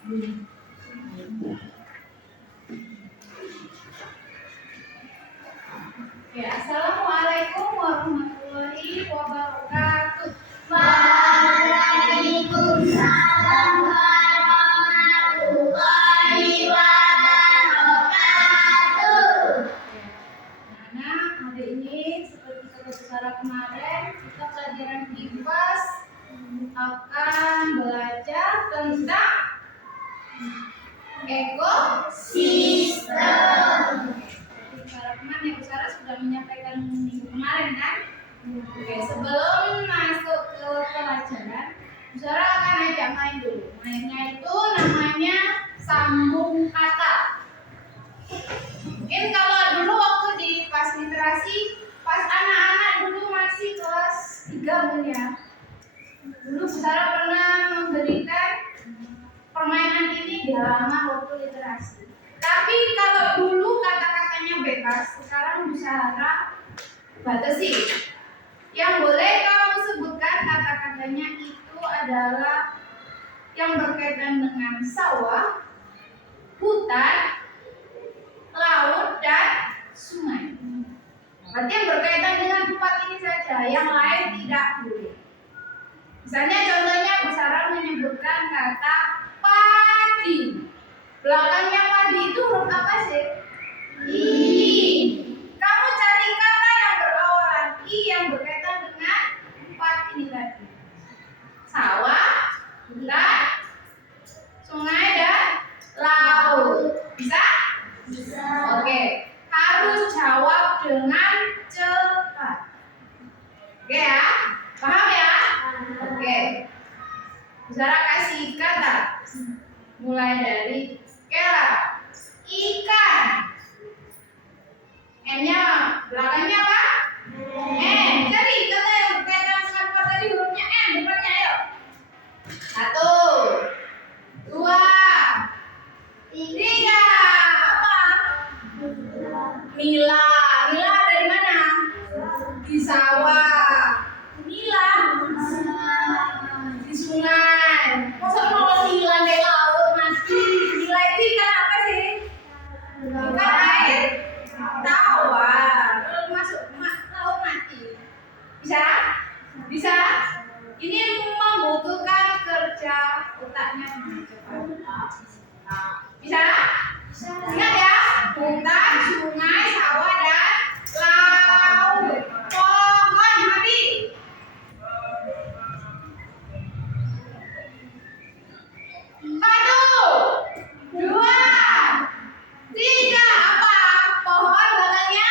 Ya, Assalamualaikum warahmatullahi wabarakatuh. Waalaikumsalam warahmatullahi wabarakatuh. Nah, hari ini seperti kata saudara kemarin, kita pelajaran IPAS akan belajar tentang ekosistem. Saudara kemarin ya, Sarah sudah menyampaikan minggu kemarin kan? Oke, sebelum masuk ke pelajaran, Sarah akan ajak main dulu. Mainnya itu namanya sambung kata. Mungkin kalau dulu waktu di pas literasi, pas anak-anak dulu masih kelas 3 mungkin ya. Dulu Sarah pernah memberikan permainan ini di halaman waktu literasi. Tapi kalau dulu kata-katanya bebas, sekarang Sarah batasi. Yang boleh kamu sebutkan kata-katanya itu adalah yang berkaitan dengan sawah, hutan, laut, dan sungai. Berarti yang berkaitan dengan tempat ini saja, yang lain tidak boleh. Misalnya contohnya Bu Sarah menyebutkan kata padi. Belakangnya padi itu huruf apa sih? I. Kamu cari kata yang berawalan I yang berkaitan dengan tempat ini tadi. Sawah, hutan, sungai, dan laut. Bisa? Bisa. Oke. Harus jawab dengan cepat. Oke ya? Paham ya? Oke. Sarah kasih kata. Mulai dari kera, ikan. N-nya belakangnya apa? N. Cari kata yang berkaitan dengan apa tadi hurufnya N depannya, ayo. 1, 2, 3. Apa? Nila. Nila dari mana? Di sawah. Nila di sungai. Masa mau nila di laut mati? Nila itu ikan apa sih? Ikan air tawar. Kalau masuk laut mati. Bisa? Bisa? Ini membutuhkan kerja otaknya dengan cepat. Bisa? Ingat ya, hutan, sungai, sawah, dan laut. Pohon mati. Satu, 2, 3. Apa? Pohon belakangnya?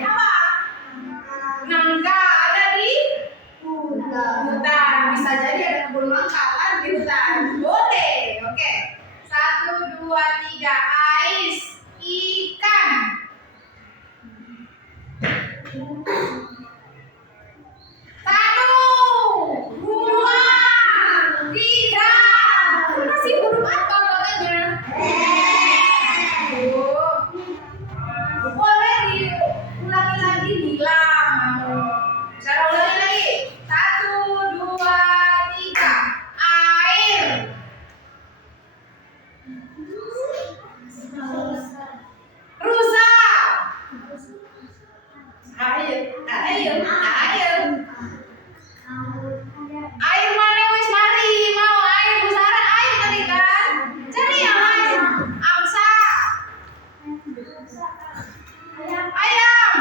Apa? Nangka ada di hutan. Bisa jadi ada kebun nangka kan di hutan. Boleh. Oke. 1, 2, 3. Ais, ikan. 1, 2, 3. Masih huruf apa belakangnya? Boleh diulangi lagi bilang. Cara ulangi lagi. 1, 2, 3. Air. Rusa. Air mana wis mari mau air Bu Sarah air tadi kan. Cari yang lain. Angsa. Ayam.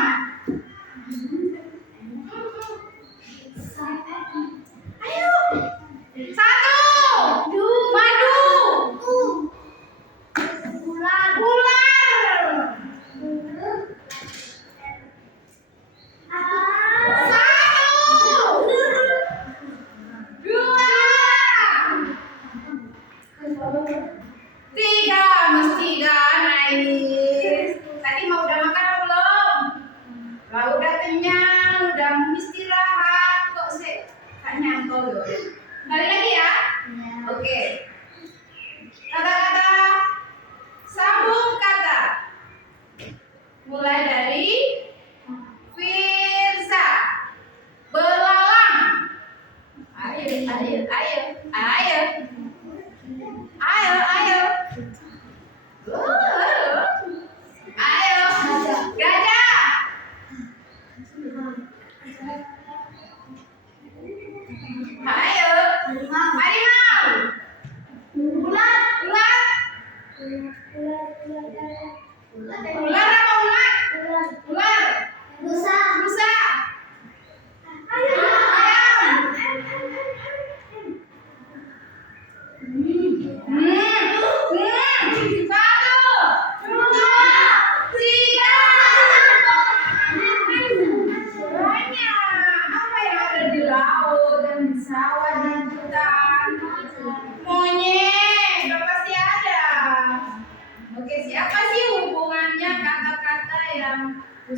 Ayo. 1, madu. Ular. 3, mesti kan air. Tadi mau udah makan apa belum? Lah udah kenyang, udah istirahat kok sih. Gak nyantol loh. Balik lagi ya? Oke. Kata-kata sambung kata. Mulai dari Firza. Belalang. Ayo.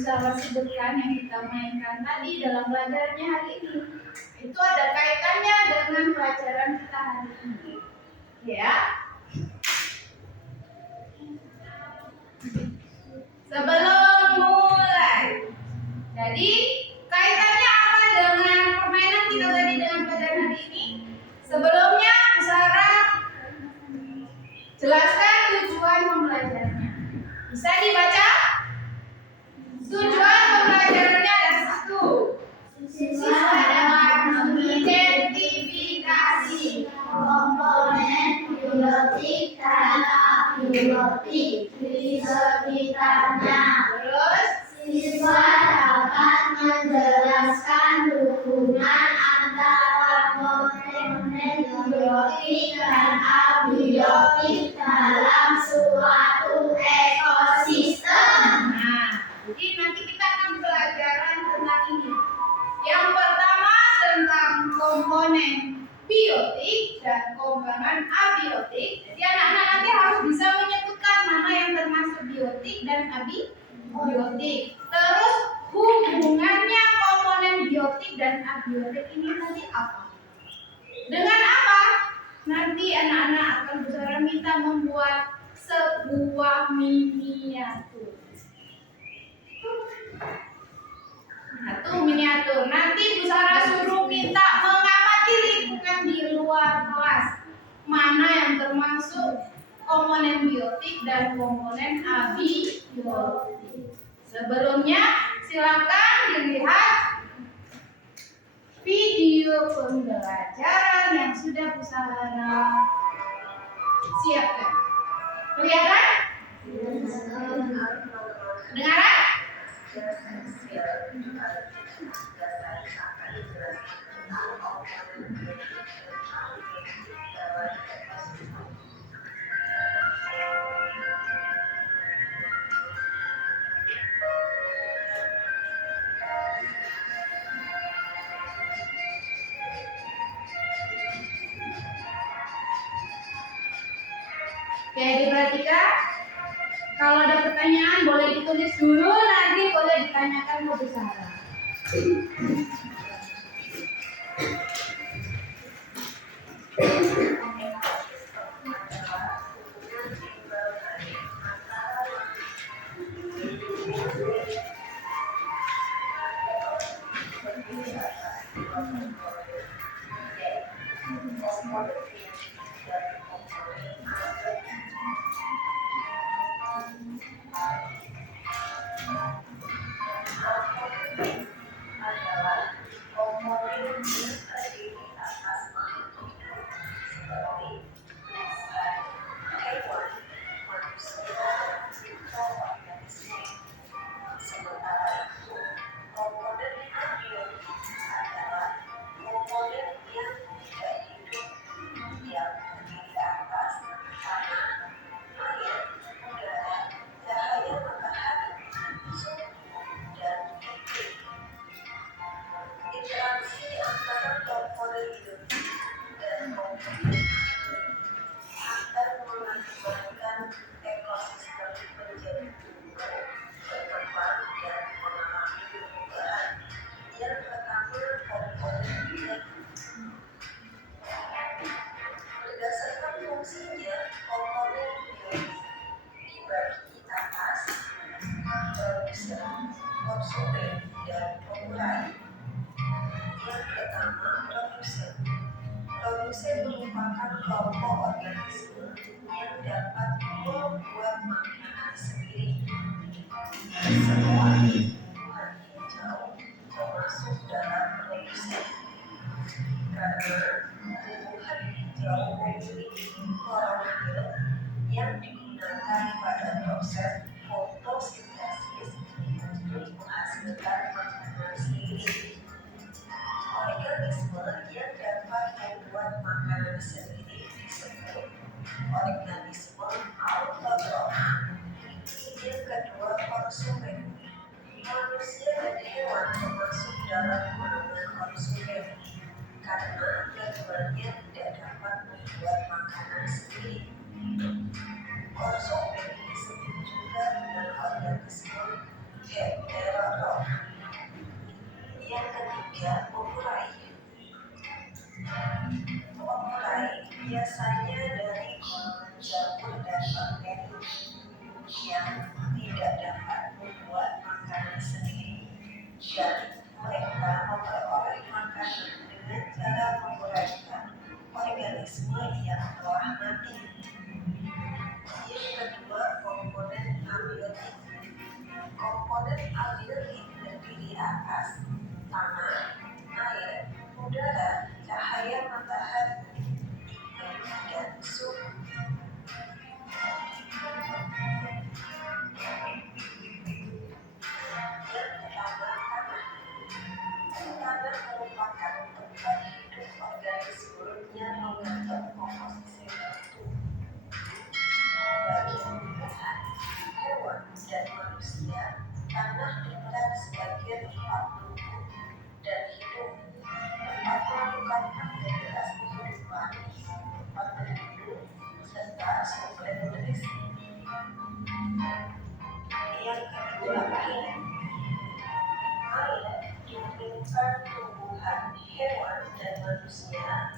Sarah sebutkan yang kita mainkan tadi dalam pelajarannya hari ini. Itu ada kaitannya dengan pelajaran kita hari ini. Ya. Sebelum mulai. Jadi, kaitannya apa dengan permainan kita tadi dengan pelajaran hari ini? Sebelumnya, Bu Sarah jelaskan tujuan pembelajarannya. Bisa dibaca? Tujuan pembelajarannya ada satu. Siswa dapat mengidentifikasi Komponen biotik dan abiotik di sekitarnya. Terus, Siswa dapat menjelaskan hubungan antara komponen biotik dan abiotik dalam suatu ekosistem. jadi nanti kita akan pelajaran tentang ini. Yang pertama tentang komponen biotik dan komponen abiotik. Jadi anak-anak nanti harus bisa menyebutkan mana yang termasuk biotik dan abiotik. Terus hubungannya komponen biotik dan abiotik ini nanti apa? Dengan apa? Nanti anak-anak akan Bu Sarah minta membuat sebuah miniatur. Miniatur. Nanti Bu Sarah suruh minta mengamati lingkungan di luar kelas. Mana yang termasuk komponen biotik dan komponen abiotik. Sebelumnya silakan dilihat video pembelajaran yang sudah Bu Sarah siapkan. Kelihatan? Kedengaran? Oke, diperhatikan. Kalau ada pertanyaan boleh ditulis dulu, nanti boleh ditanyakan ke Bu Sarah. Produsen merupakan kelompok organisme yang dapat membuat makanan sendiri. Semua tumbuhan hijau termasuk dalam produsen. Karena tumbuhan hijau memiliki klorofil yang digunakan pada proses fotosintesis untuk menghasilkan makanan sendiri. Organisme yang dapat membuat makanan sendiri disebut organisme autotrof. Yang kedua, konsumen. Manusia dan hewan termasuk dalam golongan konsumen karena keduanya tidak dapat membuat makanan sendiri. Konsumen disebut juga dengan organisme heterotrofik. biasanya dari golongan jamur dan bakteri yang tidak dapat membuat makanan sendiri, dan mereka memperoleh makanan dengan cara menguraikan organisme yang telah mati. Yang kedua, komponen abiotik. Komponen abiotik terdiri atas tanah, air, udara, cahaya matahari, dan suhu. Yang pertama, tanah. Tanah merupakan tempat hidup organisme yang mengatur komposisi mutu. Bagi tumbuhan, hewan, dan manusia, tanah bukan sebagai tempat tumbuh dan hidup, tempat melakukan aktivitas kehidupan, tempat berhidup, serta sumber nutrisi. Yang kedua, air. Air diberikan tumbuhan, hewan, dan manusia.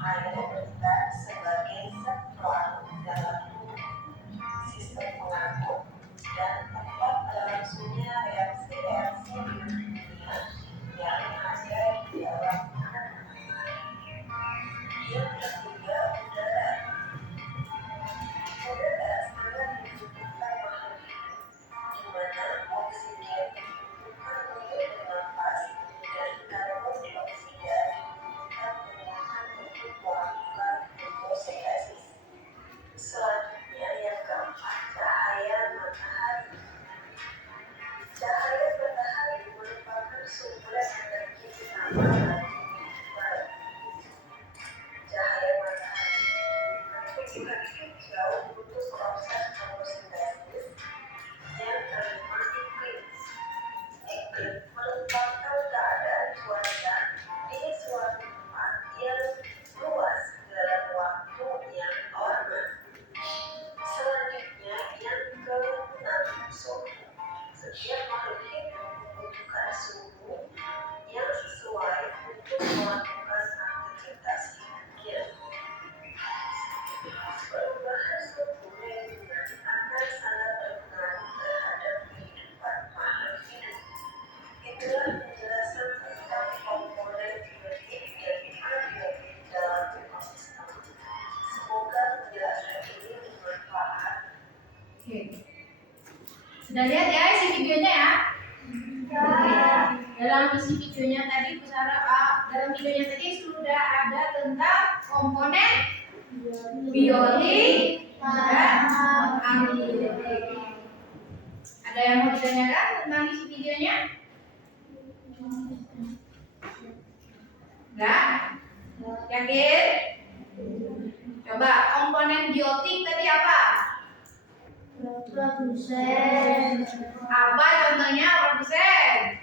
Air berperan sebagai zat pelarut dalam tubuh, sistem pengangkut, dan tempat berlangsungnya reaksi-reaksi kimia yang ada di dalam tanah. Yang ketiga, udara. Udara sangat dibutuhkan makhluk hidup, di mana oksigen dibutuhkan untuk bernafas dan karbon dioksida dibutuhkan bertahan untuk melakukan fotosintesis. Selanjutnya, yang keempat, cahaya matahari. Cahaya matahari merupakan sumber energi utama bagi kehidupan. Cahaya matahari memiliki hijau untuk proses fotosintesis. Yang kelima, iklim. Iklim merupakan keadaan cuaca di suatu tempat yang luas dalam waktu yang lama. Selanjutnya, yang keenam, suhu. Setiap makhluk hidup membutuhkan suhu yang sesuai untuk melakukan aktivitas hidupnya. Perubahan suhu lingkungan akan sangat berpengaruh terhadap kehidupan makhluk hidup. Itulah penjelasan tentang komponen biotik dan abiotik dalam ekosistem. Semoga penjelasan ini bermanfaat. Oke. Sudah lihat ya isi videonya ya? Dalam isi videonya tadi dalam videonya tadi sudah ada tentang komponen biotik dan abiotik. Ada yang mau ditanyakan tentang isi videonya? Enggak? Yakin? Coba komponen biotik tadi apa? Produsen. Apa contohnya produsen?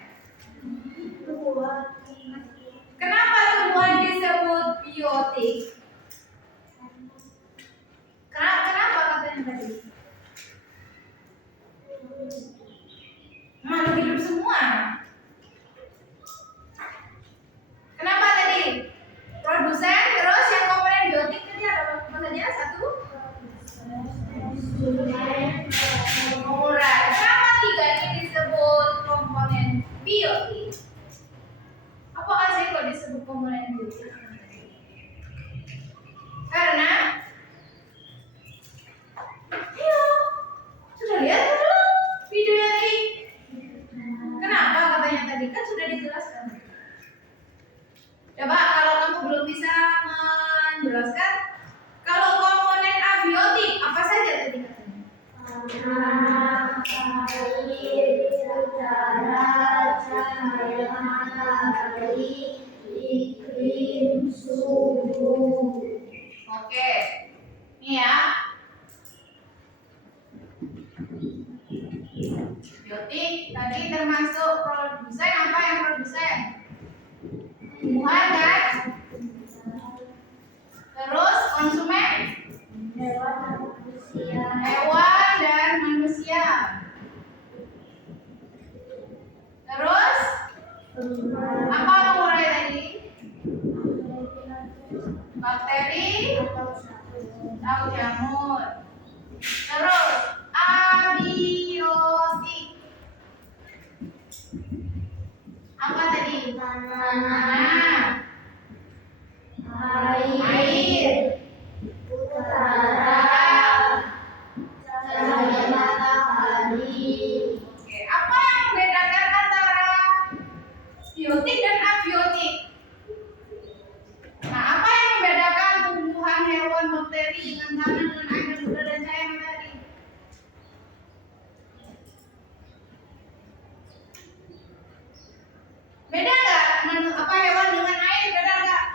Kenapa tumbuhan disebut biotik? Kenapa katanya tadi? Makhluk hidup semua. Kenapa tadi? Produsen, terus yang komponen biotik tadi ada apa saja? Satu? Pengurai. Kenapa tiga ini disebut komponen biotik? Apa sih kok disebut komponen biotik? Karena sudah lihat belum videonya tadi? Kenapa katanya tadi? Kan sudah dijelaskan. Coba kalau kamu belum bisa menjelaskan, kalau komponen abiotik apa saja tadi katanya? Air, udara, cahaya matahari, iklim, suhu. Oke, ini ya. Biotik tadi termasuk produsen. Apa yang produsen? Tumbuhan kan? Terus konsumen? Hewan dan manusia. Terus apa pengurai tadi? Bakteri, tahu jamur. Terus abiotik. Apa tadi? Tanah, Air. air, utara, cahaya matahari. Oke, apa yang membedakan antara biotik dan abiotik? Nah, apa yang membedakan tumbuhan, hewan, bakteri dengan tanah, dengan air, dan udara dan cahaya matahari? Beda nggak? Apa hewan dengan air? Beda nggak?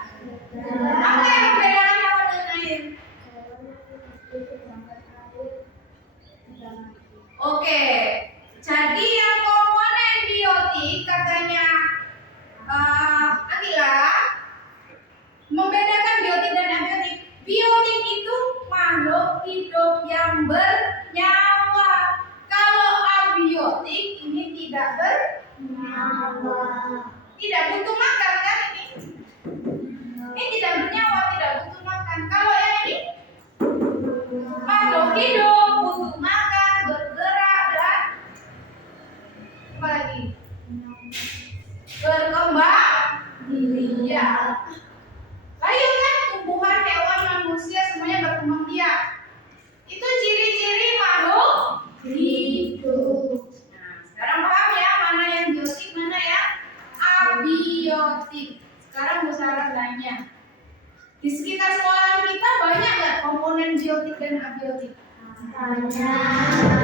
Apa yang membedakan hewan dengan air? Oke, jadi yang komponen biotik katanya Akila membedakan biotik dan abiotik. Biotik itu makhluk hidup yang bernyawa. Kalau abiotik ini tidak tidak butuh makan kan ini? Ini tidak bernyawa, tidak butuh makan. Kalau yang ini makhluk hidup, butuh makan, bergerak dan apa lagi? Berkembang biak. Layu kan tumbuhan, hewan, manusia semuanya berkembang biak. Itu ciri-ciri makhluk hidup. Nah, sekarang paham ya mana yang biotik, mana yang abiotik. Sekarang Bu Sarah tanya. Di sekitar sekolah kita banyak nggak komponen biotik dan abiotik?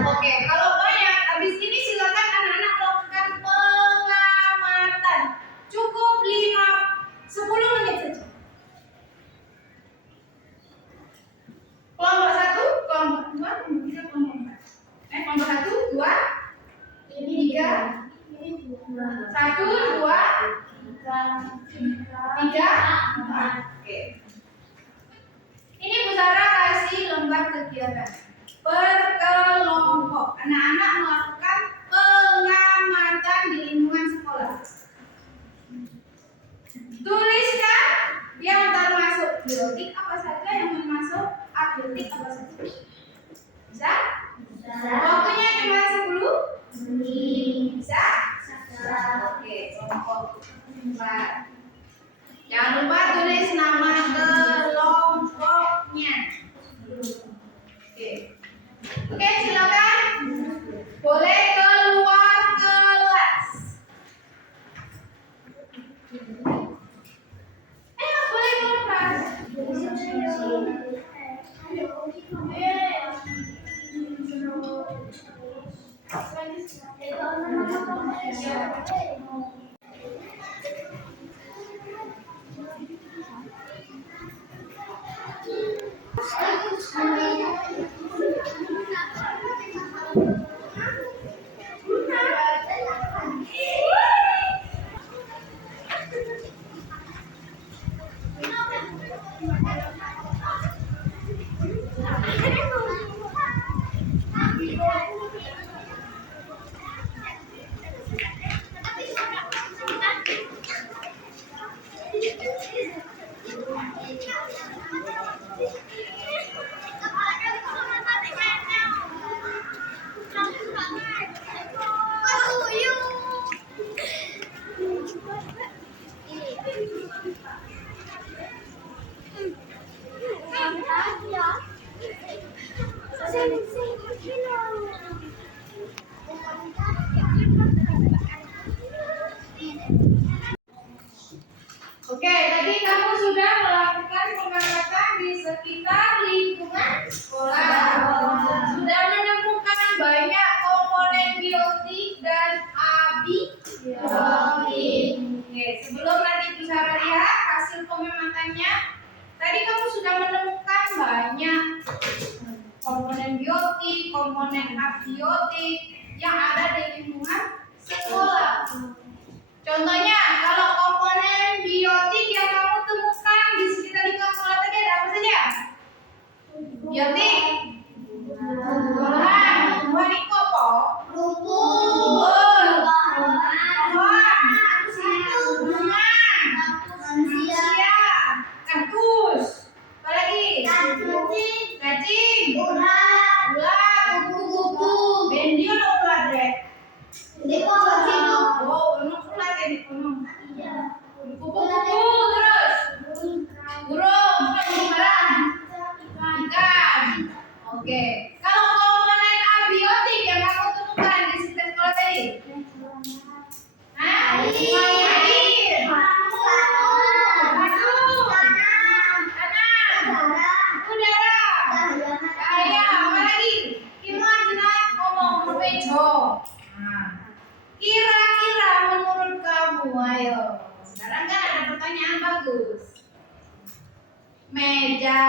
Oke, kalau banyak, habis ini silakan anak-anak melakukan pengamatan. Cukup 10 menit saja. Kelompok 1, kelompok 2, kelompok 3, kelompok 4. Kelompok 1, 2, 3, 1, 2, 3, 4. Oke. Ini Bu Sarah kasih lembar kegiatan per kelompok. Anak-anak melakukan pengamatan di lingkungan sekolah. Tuliskan yang termasuk biotik apa saja, yang termasuk abiotik apa saja. Bisa? Waktunya cuma 10? Bisa? Oke, kelompok 4. Jangan lupa tulis nama kelompoknya. Oke. Oke, silakan. Boleh keluar kelas. Nggak boleh keluar kelas. Oke, tadi kamu sudah melakukan pengamatan di sekitar lingkungan sekolah. Sudah menemukan banyak komponen biotik dan abiotik. Oke, sebelum nanti Bu Sarah lihat hasil pengamatannya, tadi kamu sudah menemukan banyak komponen biotik, komponen abiotik yang ada di lingkungan sekolah. Contohnya, kalau komponen biotik yang kamu temukan di sekitar lingkungan sekolah tadi ada apa saja? Biotik, tumbuhan, tumbuhan itu apa? Rumput, pohon, bunga, manusia, kaktus, apa lagi? cacing, Ulat. ulat, kupu-kupu, bendio no ulat deh. Ini kok cacing? Oh, ulat ulat ya di kono. Iya. Kupu-kupu terus, burung, burung merah, ikan. Oke, kalau komponen abiotik yang kamu temukan di sistem sekolah tadi, hah? Air, tanah, udara, cahaya, apa lagi? Kita jelas ngomong berpejo. Nah, kira-kira menurut kamu, ayo. Sekarang kan ada pertanyaan bagus. Meja,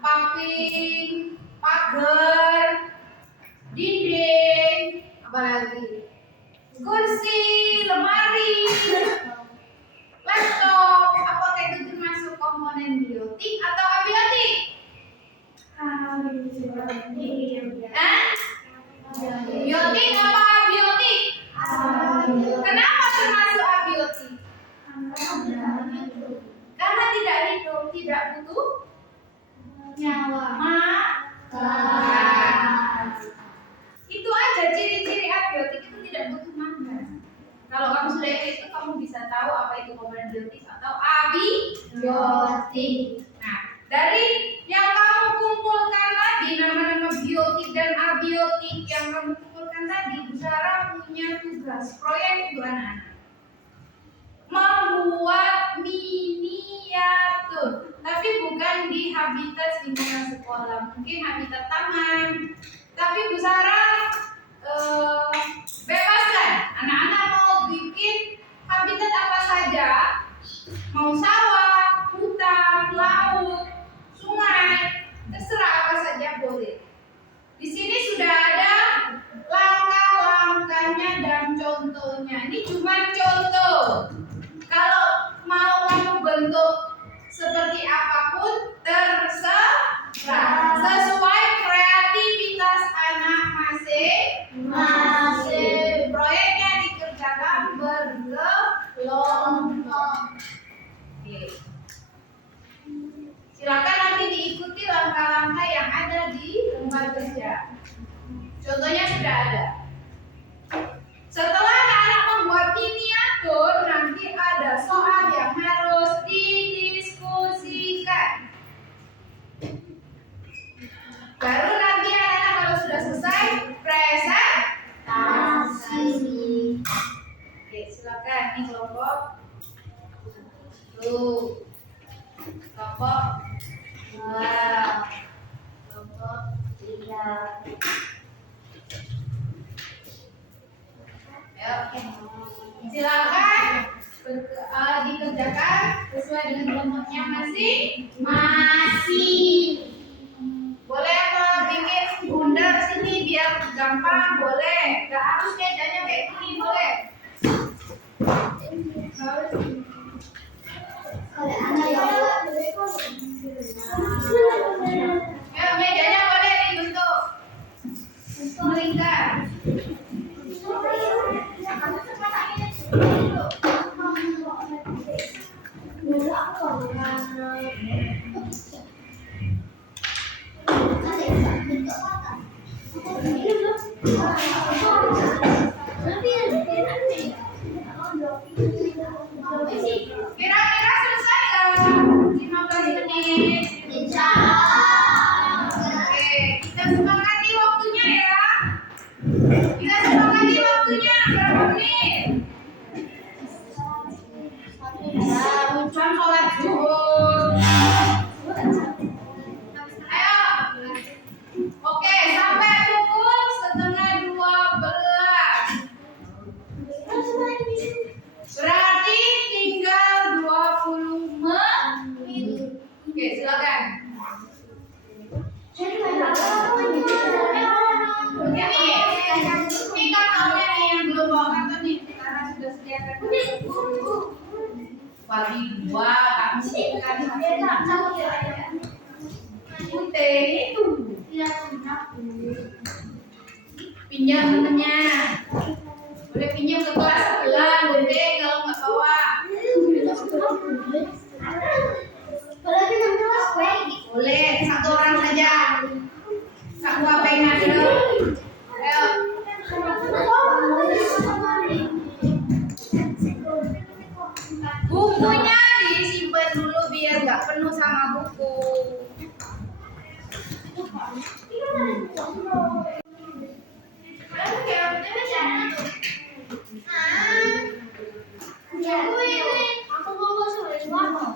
paping, pagar, dinding, apa lagi? Kursi, lemari, laptop, apakah itu termasuk komponen biotik atau abiotik? Hah? Biotik apa abiotik? Kenapa termasuk abiotik? Karena tidak hidup, tidak butuh makan. Itu aja ciri-ciri abiotik itu tidak butuh makan. Kalau kamu sudah itu, kamu bisa tahu apa itu komponen biotik atau abiotik. Nah, dari yang kamu kumpulkan tadi, nama-nama biotik dan abiotik yang kamu kumpulkan tadi, Bu Sarah punya tugas proyek untuk anak-anak. Membuat miniatur, tapi bukan di habitat lingkungan sekolah, mungkin habitat taman. Tapi Bu Sarah bebaskan anak-anak mau bikin habitat apa saja, mau sawah, hutan, laut, sungai, terserah apa saja boleh. Di sini sudah ada langkah-langkahnya dan contohnya. Ini cuma contoh. Kalau mau kamu bentuk seperti apapun terserah, sesuai kreativitas anak masing-masing. Proyeknya dikerjakan berkelompok. Oke. Silakan nanti diikuti langkah-langkah yang ada di tempat kerja. Contohnya sudah ada. Setelah anak-anak membuat miniatur, nanti ada soal yang harus didiskusikan. Baru nanti anak-anak kalau sudah selesai presentasi. Oke, silakan. Ini kelompok tuh, kelompok 2, kelompok 3. Silakan dikerjakan sesuai dengan kelompoknya masing-masing. Boleh bikin bundar sini biar gampang, boleh. Gak harus mejanya kayak gini, boleh. Ya, mejanya boleh dibentuk melingkar. Kira-kira selesai nggak? 15 menit. Oke, kita sepakati waktunya ya. Kita sepakati waktunya berapa menit? Jam sholat zuhur. Ayo. Oke, sampai pukul 11:30. Berarti tinggal 20 menit. Oke, silakan. Ini kartonnya nih yang belum bawa karton nih, karena sudah sediakan. Bagi 2, kamu sediakan putih itu. Pinjam temennya. Boleh pinjam ke kelas sebelah, boleh kalau nggak bawa. Boleh. penuh sama buku. Aku mau masuk dari mana?